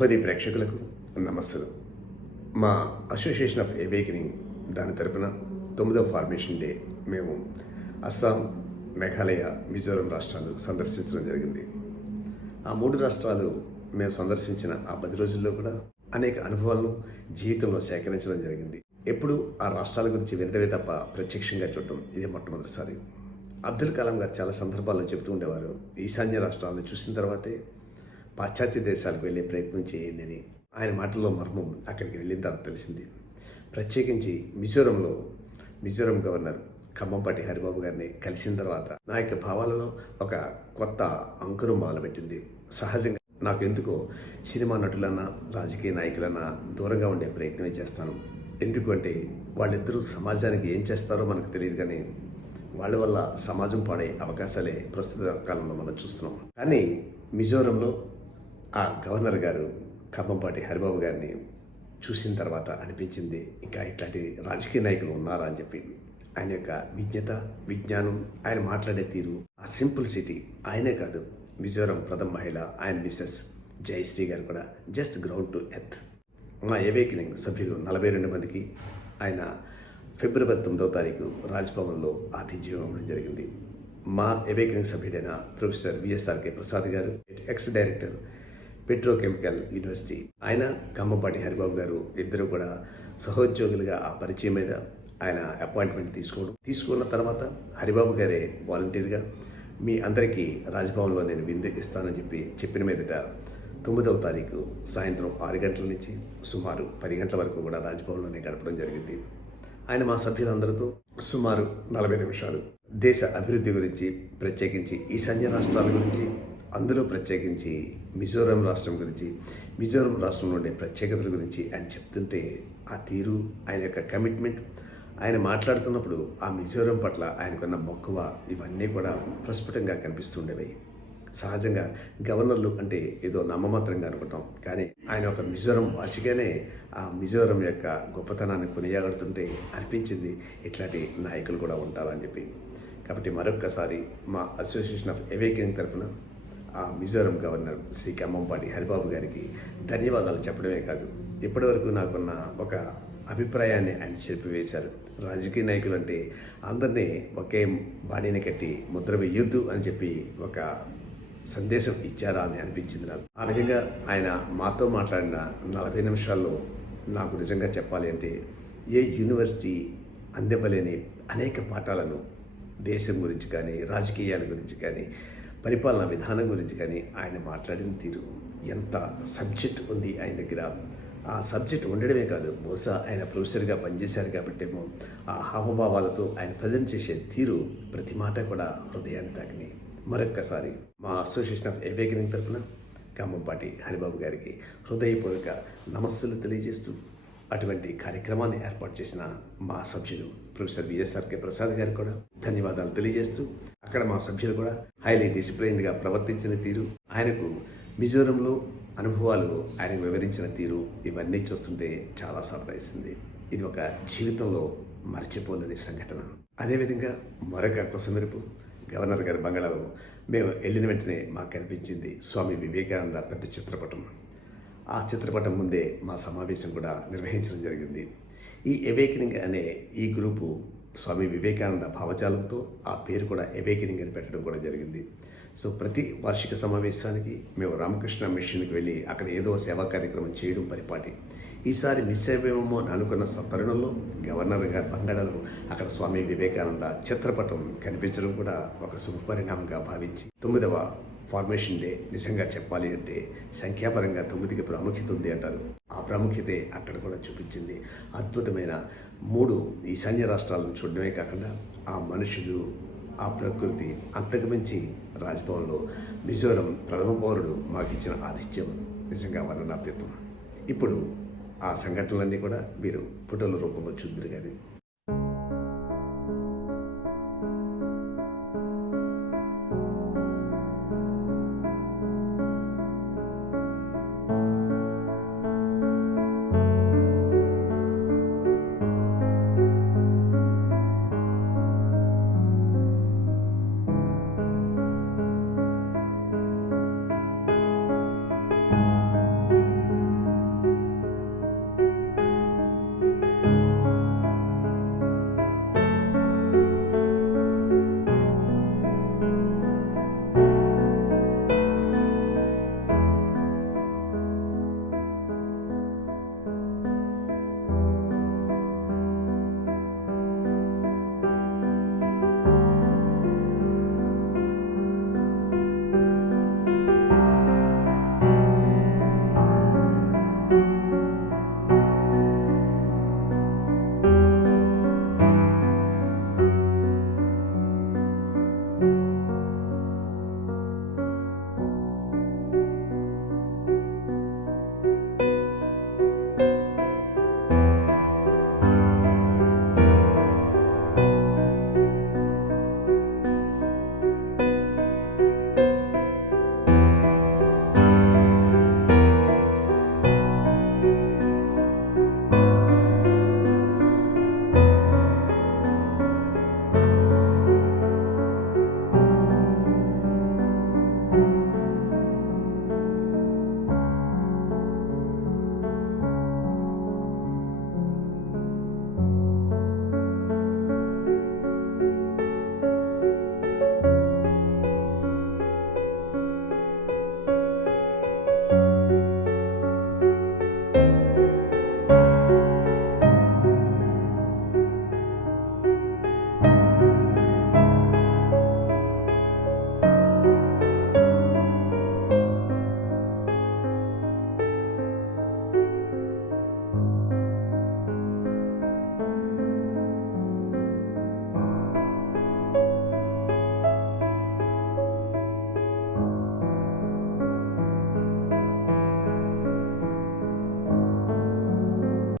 హోదీ ప్రేక్షకులకు నమస్సులు. మా association of awakening దాని తరపున తొమ్మిదవ ఫార్మేషన్ డే మేము అస్సాం మేఘాలయ మిజోరం రాష్ట్రాలు సందర్శించడం జరిగింది. ఆ మూడు రాష్ట్రాలు మేము సందర్శించిన ఆ పది రోజుల్లో కూడా అనేక అనుభవాలను జీవితంలో సేకరించడం జరిగింది. ఎప్పుడు ఆ రాష్ట్రాల గురించి వినడమే తప్ప ప్రత్యక్షంగా చూడటం ఇదే మొట్టమొదటిసారి. అబ్దుల్ కలాం గారు చాలా సందర్భాల్లో చెబుతూ ఉండేవారు ఈశాన్య రాష్ట్రాలను చూసిన తర్వాతే పాశ్చాత్య దేశాలకు వెళ్ళే ప్రయత్నం చేయండి అని ఆయన మాటల్లో మర్మం అక్కడికి వెళ్ళిన తర్వాత తెలిసింది. ప్రత్యేకించి మిజోరంలో మిజోరం గవర్నర్ ఖమ్మంపాటి హరిబాబు గారిని కలిసిన తర్వాత నా యొక్క భావాలలో ఒక కొత్త అంకురం మొదలుపెట్టింది. సహజంగా నాకు ఎందుకో సినిమా నటులన్నా రాజకీయ నాయకులన్నా దూరంగా ఉండే ప్రయత్నమే చేస్తాను. ఎందుకంటే వాళ్ళిద్దరూ సమాజానికి ఏం చేస్తారో మనకు తెలియదు కానీ వాళ్ళ వల్ల సమాజం పాడే అవకాశాలే ప్రస్తుత కాలంలో మనం చూస్తున్నాం. కానీ మిజోరంలో ఆ గవర్నర్ గారు ఖమ్మంపాటి హరిబాబు గారిని చూసిన తర్వాత అనిపించింది ఇంకా ఇట్లాంటి రాజకీయ నాయకులు ఉన్నారా? అని చెప్పి. ఆయన యొక్క విజ్ఞత విజ్ఞానం ఆయన మాట్లాడే తీరు ఆ సింపుల్ సిటీ ఆయనే కాదు మిజోరం ప్రథమ మహిళ ఆయన మిస్సెస్ జయశ్రీ గారు కూడా జస్ట్ గ్రౌండ్ టు ఎర్త్. మా ఎవేకినింగ్ సభ్యులు నలభై రెండు మందికి ఆయన ఫిబ్రవరి తొమ్మిదో తారీఖు రాజ్భవన్లో ఆతిథ్యం ఇవ్వడం జరిగింది. మా awakening సభ్యుడైన professor V S R K Prasad garu ex director petrochemical university. ఆయన కమ్మపాటి హరిబాబు గారు ఇద్దరు కూడా సహోద్యోగులుగా ఆ పరిచయం మీద ఆయన అపాయింట్మెంట్ తీసుకోవడం. తీసుకున్న తర్వాత హరిబాబు గారే వాలంటీర్గా మీ అందరికీ రాజ్భవన్లో నేను విందు ఇస్తానని చెప్పి చెప్పిన మీదట తొమ్మిదవ తారీఖు సాయంత్రం ఆరు గంటల నుంచి సుమారు పది గంటల వరకు కూడా రాజ్భవన్లోనే గడపడం జరిగింది. ఆయన మా సభ్యులందరితో సుమారు నలభై నిమిషాలు దేశ అభివృద్ధి గురించి ప్రత్యేకించి ఈశాన్య రాష్ట్రాల గురించి అందులో ప్రత్యేకించి మిజోరాం రాష్ట్రం గురించి మిజోరాం రాష్ట్రంలో ఉండే ప్రత్యేకతల గురించి ఆయన చెప్తుంటే ఆ తీరు ఆయన యొక్క కమిట్మెంట్ ఆయన మాట్లాడుతున్నప్పుడు ఆ మిజోరం పట్ల ఆయనకున్న మక్కువ ఇవన్నీ కూడా ప్రస్ఫుటంగా కనిపిస్తుండేవి. సహజంగా గవర్నర్లు అంటే ఏదో నమ్మమాత్రంగా అనుకుంటాం కానీ ఆయన ఒక మిజోరం వాసిగానే ఆ మిజోరం యొక్క గొప్పతనాన్ని కొనియాడుతుంటే అనిపించింది ఇట్లాంటి నాయకులు కూడా ఉంటారని చెప్పి. కాబట్టి మరొక్కసారి మా అసోసియేషన్ ఆఫ్ ఎవేకింగ్ తరపున మిజోరం గవర్నర్ శ్రీ కమ్మంపాటి హరిబాబు గారికి ధన్యవాదాలు చెప్పడమే కాదు. ఇప్పటివరకు నాకున్న ఒక అభిప్రాయాన్ని ఆయన చెప్పివేశారు. రాజకీయ నాయకులు అంటే అందరినీ ఒకే బాడీని కట్టి ముద్ర వేయొద్దు అని చెప్పి ఒక సందేశం ఇచ్చారా అని అనిపించింది నాకు. ఆ విధంగా ఆయన మాతో మాట్లాడిన నలభై నిమిషాల్లో నాకు నిజంగా చెప్పాలి అంటే ఏ యూనివర్సిటీ అందివ్వలేని అనేక పాఠాలను దేశం గురించి కానీ రాజకీయాల గురించి కానీ పరిపాలనా విధానం గురించి కానీ ఆయన మాట్లాడిన తీరు ఎంత సబ్జెక్ట్ ఉంది ఆయన దగ్గర. ఆ సబ్జెక్ట్ ఉండడమే కాదు బహుశా ఆయన ప్రొఫెసర్గా పనిచేశారు కాబట్టేమో ఆ హావభావాలతో ఆయన ప్రజెంట్ చేసే తీరు ప్రతి మాట కూడా హృదయాన్ని తాకినాయి మరొక్కసారి మా అసోసియేషన్ ఆఫ్ ఎవేకనింగ్ తరఫున కామంపాటి హరిబాబు గారికి హృదయపూర్వక నమస్సులు తెలియజేస్తూ అటువంటి కార్యక్రమాన్ని ఏర్పాటు చేసిన మా సభ్యులు ప్రొఫెసర్ విజయసార్కే ప్రసాద్ గారు కూడా ధన్యవాదాలు తెలియజేస్తూ అక్కడ మా సభ్యులు కూడా హైలీ డిసిప్లైన్గా ప్రవర్తించిన తీరు ఆయనకు మిజోరంలో అనుభవాలు ఆయన వివరించిన తీరు ఇవన్నీ చూస్తుంటే చాలా సర్ప్రైసింది ఇది ఒక జీవితంలో మర్చిపోలేని సంఘటన. అదేవిధంగా మరొక కొసమెరుపు గవర్నర్ గారి బంగాళాలో మేము వెళ్ళిన వెంటనే మాకు కనిపించింది స్వామి వివేకానంద పెద్ద చిత్రపటం. ఆ చిత్రపటం ముందే మా సమావేశం కూడా నిర్వహించడం జరిగింది. ఈ ఎవేకినింగ్ అనే ఈ గ్రూపు స్వామి వివేకానంద భావజాలంతో ఆ పేరు కూడా ఎవేకినింగ్ అని పెట్టడం కూడా జరిగింది. సో ప్రతి వార్షిక సమావేశానికి మేము రామకృష్ణ మిషన్కి వెళ్ళి అక్కడ ఏదో సేవా కార్యక్రమం చేయడం పరిపాటి. ఈసారి మిస్ అయ్యేమో అని అనుకున్న తరుణంలో గవర్నర్ గారి బంగాళాలో అక్కడ స్వామి వివేకానంద చిత్రపటం కనిపించడం కూడా ఒక శుభపరిణామంగా భావించి తొమ్మిదవ ఫార్మేషన్ డే నిజంగా చెప్పాలి అంటే సంఖ్యాపరంగా తొమ్మిదికి ప్రాముఖ్యత ఉంది అంటారు. ఆ ప్రాముఖ్యతే అక్కడ కూడా చూపించింది. అద్భుతమైన మూడు ఈశాన్య రాష్ట్రాలను చూడడమే కాకుండా ఆ మనుషులు ఆ ప్రకృతి అంతకుమించి రాజ్భవన్లో మిజోరం ప్రథమ పౌరుడు మాకు ఇచ్చిన ఆతిథ్యం నిజంగా వర్ణనాతీతం. ఇప్పుడు ఆ సంఘటనలన్నీ కూడా మీరు ఫోటోల రూపంలో చూద్దరు కానీ